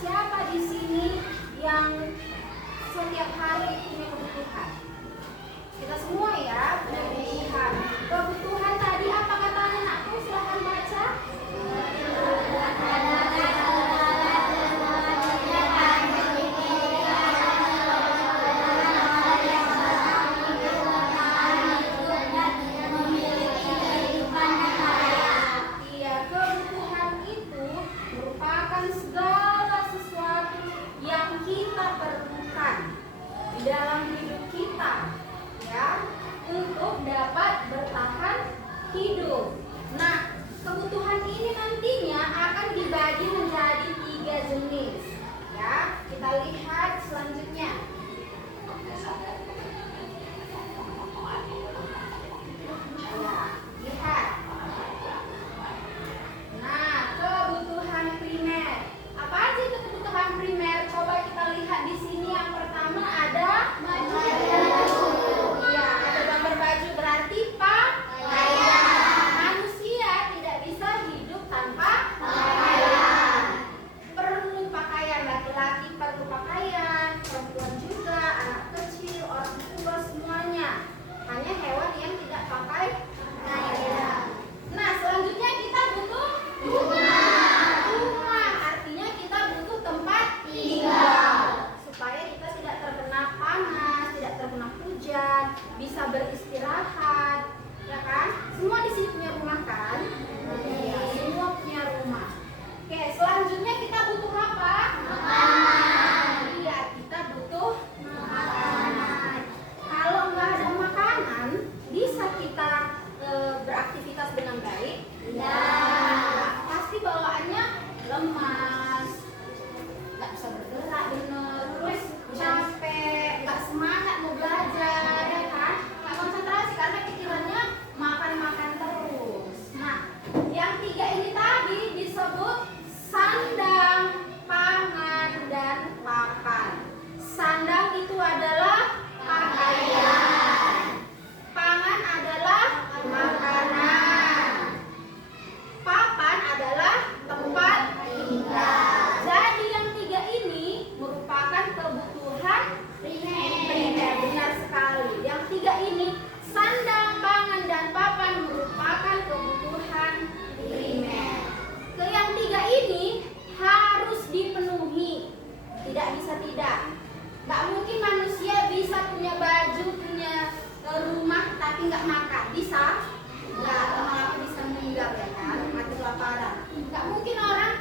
siapa di sini yang setiap hari punya kebutuhan? Kita semua ya punya kebutuhan. Kebutuhan tadi apa katanya anakku? Silahkan baca. Iya, kebutuhan itu merupakan segala sesuatu yang kita perlukan di dalam hidup kita, ya, untuk dapat bertahan hidup. Nah, kebutuhan ini nantinya akan dibagi menjadi 3 jenis, ya. Kita lihat selanjutnya. Ya, lihat. Nah, kebutuhan primer. Apa aja itu kebutuhan primer? Coba kita lihat di sini. Yang pertama ada baju. Iya, ada gambar baju, berarti pakaian. Manusia tidak bisa hidup tanpa pakaian. Perlu pakaian, laki-laki perlu pakaian, perempuan juga, anak kecil, orang tua, semuanya. Hanya hewan yang tidak pakai pakaian. Nah, selanjutnya kita butuh rumah. Rumah artinya kita butuh tempat tinggal supaya kita tidak terkena panas, tidak terkena hujan, bisa beristirahat, ya kan? Semua di sini punya rumah kan? Iya, semua punya rumah. Oke, selanjutnya kita butuh apa? Makanan. Iya, kita butuh makanan. Kalau nggak ada makanan, bisa kita beraktivitas dengan baik? Tidak. Pasti bawaannya lemas, nggak bisa bergerak bener, terus capek, nggak semangat mau belajar, ya kan? Nggak konsentrasi karena pikirannya makan-makan terus. Nah, yang 3 ini tadi disebut sandang, pangan, dan papan. Sandang itu adalah pakaian. Pangan adalah makanan. Papan adalah tempat tinggal. Jadi yang 3 ini merupakan kebutuhan primer. Benar sekali. Yang 3 ini, sandang, pangan, dan papan merupakan kebutuhan primer. Ke yang 3 ini harus dipenuhi. Tidak bisa tidak. Nggak mungkin manusia bisa punya baju, punya rumah tapi nggak makan. Bisa? Nggak, lama-lama bisa meninggal, ya kan? Mati kelaparan. Nggak mungkin orang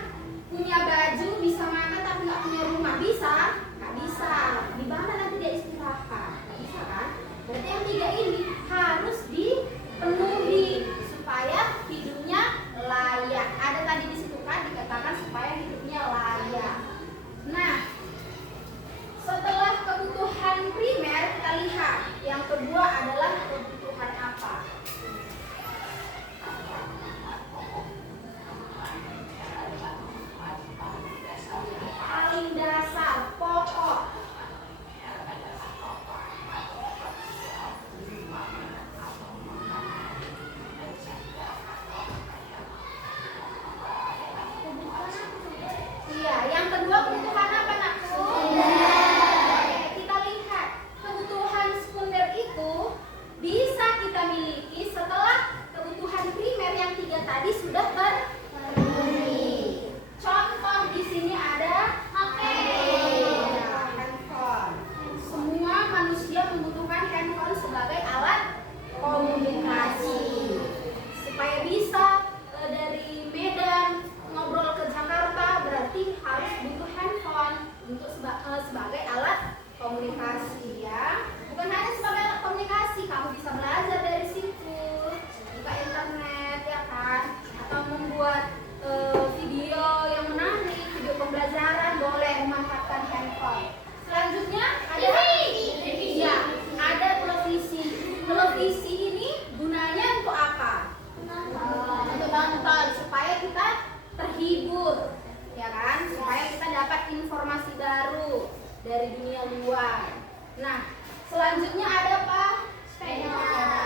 punya baju, bisa makan tapi nggak punya rumah. Bisa? Nggak bisa. Di mana nanti dia istirahat? Nggak bisa kan? Berarti yang 3 ini harus dipenuhi supaya hidupnya layak. Ada tadi di situ kan dikatakan supaya hidupnya layak. Nah, setelah kebutuhan primer, kita lihat yang kedua adalah kebutuhan apa? Paling dasar, pokok. Iya, yang kedua kebutuhan apa, Nakku? Kita lihat kebutuhan sekunder itu bisa kita miliki setelah kebutuhan primer yang 3 tadi sudah terpenuhi. Contoh di sini ada HP, handphone. Semua manusia membutuhkan handphone sebagai alat komunikasi. Supaya bisa dari Medan ngobrol ke Jakarta, berarti harus butuh handphone untuk sebagai alat komunikasi, ya. Bukan hanya sebagai alat komunikasi, kamu bisa belajar dari situ, buka internet, ya kan, atau membuat video yang menarik, video pembelajaran, boleh memanfaatkan handphone. Selanjutnya ada TV. Ya, ada televisi. Televisi ini gunanya untuk apa? Untuk nonton supaya kita terhibur, ya kan? Supaya kita dapat informasi baru dari dunia luar. Nah, selanjutnya ada apa? Sepeda.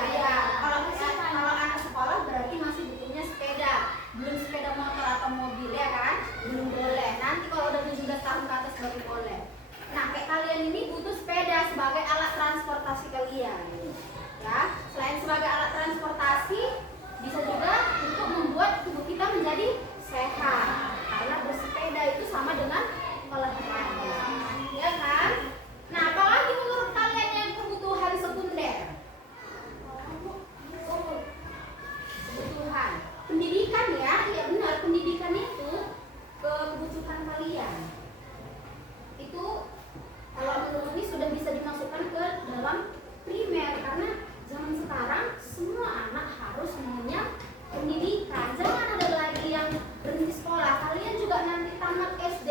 Ya, kalau anak sekolah berarti masih butuhnya sepeda. Belum sepeda motor atau mobil, ya kan? Belum boleh. Nanti kalau udah 17 tahun ini butuh sepeda sebagai alat transportasi kalian. Ya, selain sebagai alat transportasi, bisa juga untuk membuat tubuh kita menjadi sehat. Karena bersepeda itu sama dengan olahraga, ya kan? Nah, apalagi menurut kalian yang kebutuhan sekunder? Kebutuhan pendidikan, ya, ya benar, pendidikan itu kebutuhan kalian. Itu kalau menurut ini sudah bisa dimasukkan ke dalam primer, karena zaman sekarang semua anak harus punya pendidikan. Jangan ada lagi yang berhenti sekolah. Kalian juga nanti tamat SD,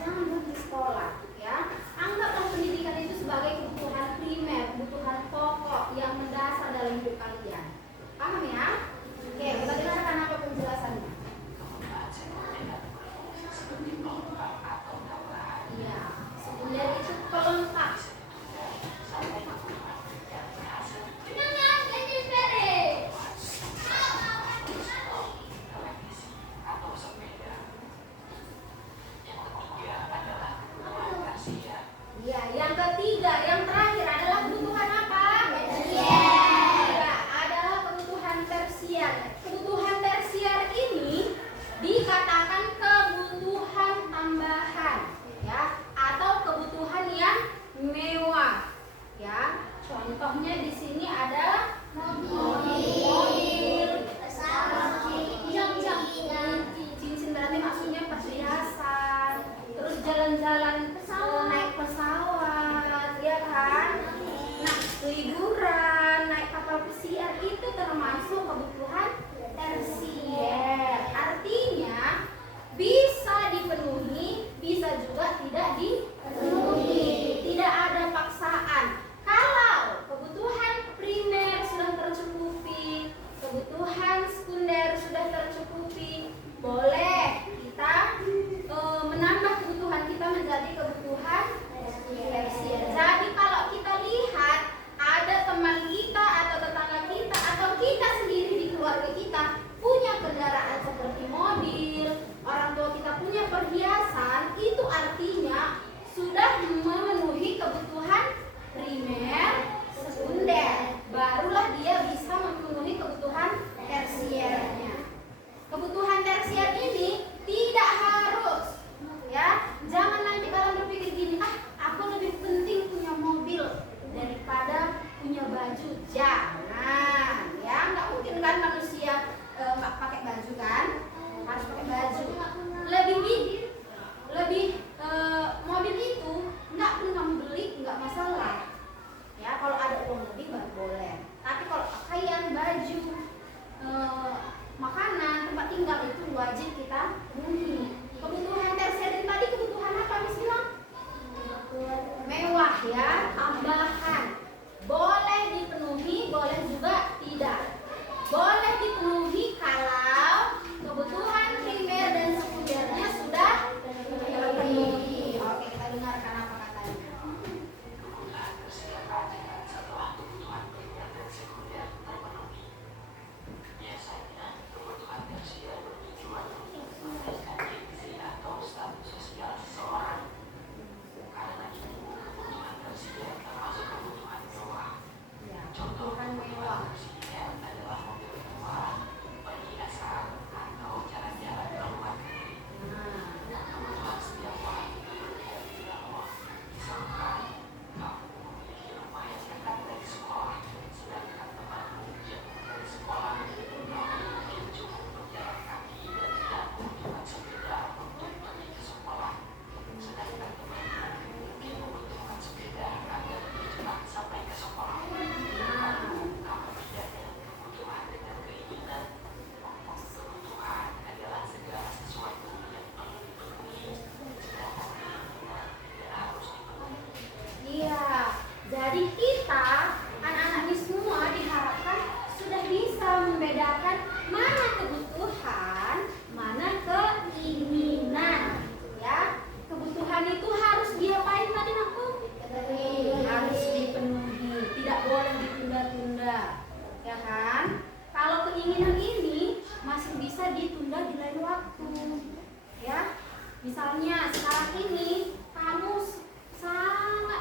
jangan berhenti sekolah, ya. Anggaplah pendidikan itu sebagai kebutuhan primer, kebutuhan pokok yang mendasar dalam hidup kalian. Paham ya? Oke, kita dengarkan apa penjelasannya. Iya, sekunder itu pelengkap. Ya, yang ketiga, yang terakhir adalah kebutuhan apa? Ya, adalah kebutuhan tersier. Kebutuhan tersier ini dikatakan kebutuhan tambahan, ya, atau kebutuhan yang mewah, ya. Contohnya di sini ada mobil, cincin berarti maksudnya perhiasan, terus jalan-jalan naik pesawat, ya kan? Nah, liburan, naik kapal pesiar itu termasuk kebutuhan tersier. Artinya bisa dipenuhi, bisa juga tidak dipenuhi. Tidak ada paksaan. Kalau kebutuhan primer sudah tercukupi, kebutuhan sekunder sudah tercukupi, boleh kita menambah kebutuhan kita menjadi kebutuhan tersier. Jadi kalau kita lihat ada teman kita atau tetangga kita atau kita sendiri di keluarga kita punya kendaraan seperti mobil, orang tua kita punya perhiasan, itu artinya sudah memenuhi kebutuhan primer, sekunder. Barulah dia bisa memenuhi kebutuhan tersiernya. Kebutuhan tersier ini tidak harus, ya. Jangan nanti kalian berpikir gini, aku lebih penting punya mobil daripada punya baju. Jangan, ya. Nggak mungkin kan manusia nggak pakai baju kan? Harus pakai baju. Lebih mobil itu nggak pun kamu beli nggak masalah. Ya, kalau ada uang lebih baru boleh. Tapi kalau pakaian, baju, makanan, tempat tinggal itu wajib kita penuhi. Kebutuhan tersier tadi kebutuhan apa misalnya? Mewah, ya, tambahan. Boleh dipenuhi, boleh juga tidak. Boleh dipenuhi kalau kebutuhan primer dan sekundernya sudah terpenuhi. Oke, kita dengarkan apa katanya. Kebutuhan mewah. Jadi kita, anak-anak ini semua diharapkan sudah bisa membedakan mana kebutuhan, mana keinginan. Ya, kebutuhan itu harus diapain tadi aku? Harus dipenuhi, tidak boleh ditunda-tunda. Ya kan? Kalau keinginan ini masih bisa ditunda di lain waktu. Ya, misalnya sekarang ini kamu sangat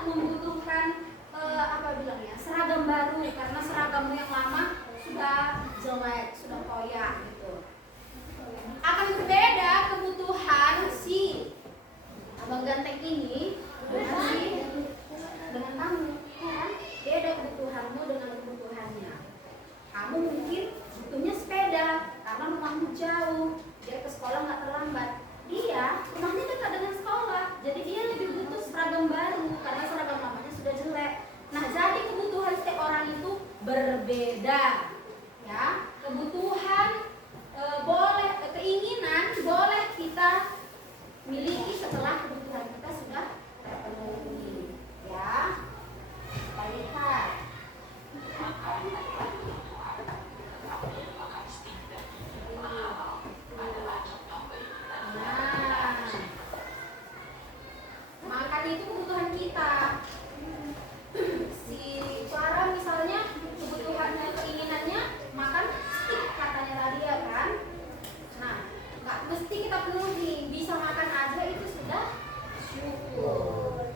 sudah jelek, sudah koyak gitu. Akan berbeda kebutuhan si abang ganteng ini dengan kamu, ya kan? Beda kebutuhanmu dengan kebutuhannya. Kamu mungkin butuhnya sepeda karena rumahmu jauh, dia ke sekolah nggak terlambat. Dia rumahnya dekat dengan sekolah, jadi dia lebih butuh seragam baru karena seragam lamanya sudah jelek. Nah, jadi kebutuhan setiap orang itu berbeda, ya. Kebutuhan keinginan boleh kita miliki setelah kebutuhan kita sudah terpenuhi, ya. Kita lihat. Makan itu kebutuhan kita. Si Clara misalnya kebutuhannya, keinginannya makan stik katanya tadi ya kan. Nah, nggak mesti kita penuhi, bisa makan aja itu sudah syukur.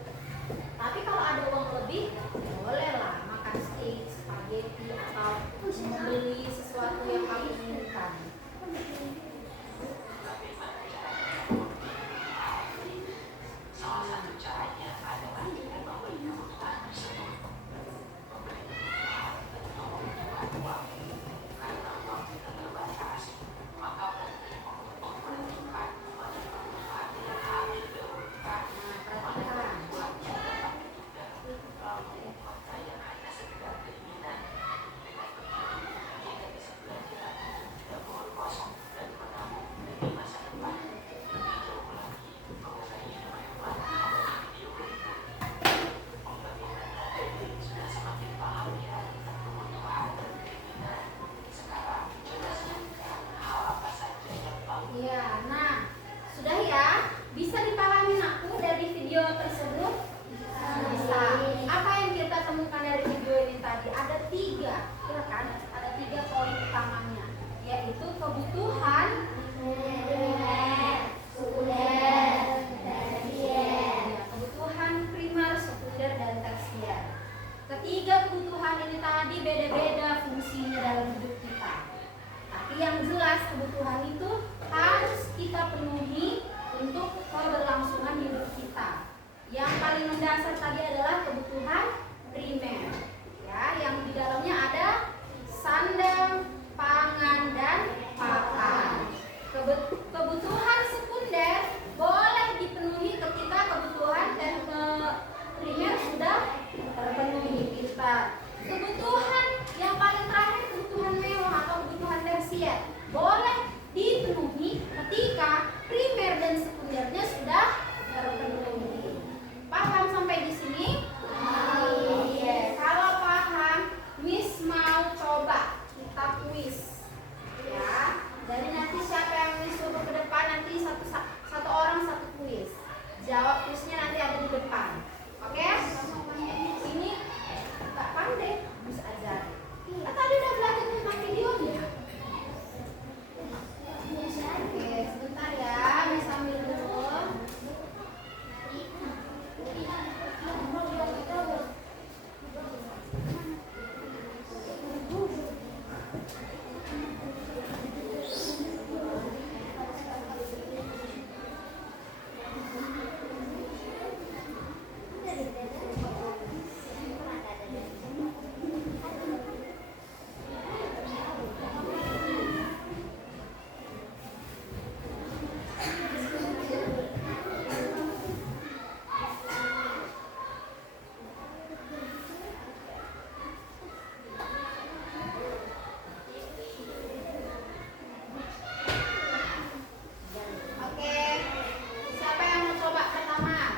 Tapi kalau ada uang lebih, bolehlah makan steak, spaghetti atau membeli sesuatu yang kamu inginkan. Salah satu caranya adalah dengan memberi kebutuhan tersebut. Memberi kebutuhan tentu membutuhkan uang. Karena uang kita terbatas, maka penting untuk menentukan mana kebutuhan yang harus didahulukan, mana kebutuhan yang dapat ditunda, lalu mana yang hanya sekedar keinginan. Dengan begitu, kita bisa belajar untuk tidak boros dan menabung demi masa depan. Lebih jauh lagi mengenai hidup hemat pada video berikut. Bagaimana Dewi sudah semakin paham ya tentang kebutuhan dan keinginan. Sekarang coba sebutkan hal apa saja yang paling Iya, nah sudah ya, bisa dipahami aku dari video tersebut? Bisa. Apa yang kita temukan dari video ini tadi? Ada 3, ya kan? Ada 3 poin utamanya, yaitu kebutuhan kebutuhan primer, sekunder, dan tersier. Ketiga kebutuhan ini tadi beda-beda fungsinya dalam hidup kita. Tapi yang jelas kebutuhan itu harus kita penuhi untuk keberlangsungan hidup kita. Yang paling mendasar tadi adalah kebutuhan primer, ya, yang di dalamnya ada sandang, pangan, dan pakan. Kebutuhan sekunder boleh dipenuhi ketika kebutuhan primer sudah terpenuhi kita. Kebutuhan yang paling terakhir, kebutuhan mewah atau kebutuhan tersier, boleh dipenuhi ketika primer dan sekundernya sudah terpenuhi. Paham sampai di sini? Oke. Kalau paham, Miss mau coba kita kuis, ya. Jadi nanti siapa yang Miss suruh ke depan, nanti satu orang satu kuis. Jawab kuisnya nanti ada di depan. Oke? Ini Kak pandai bisa ajar. Tadi udah belajar tentang videonya. Oke, sebentar ya, Miss ambil dulu. Oke, siapa yang mau coba pertama?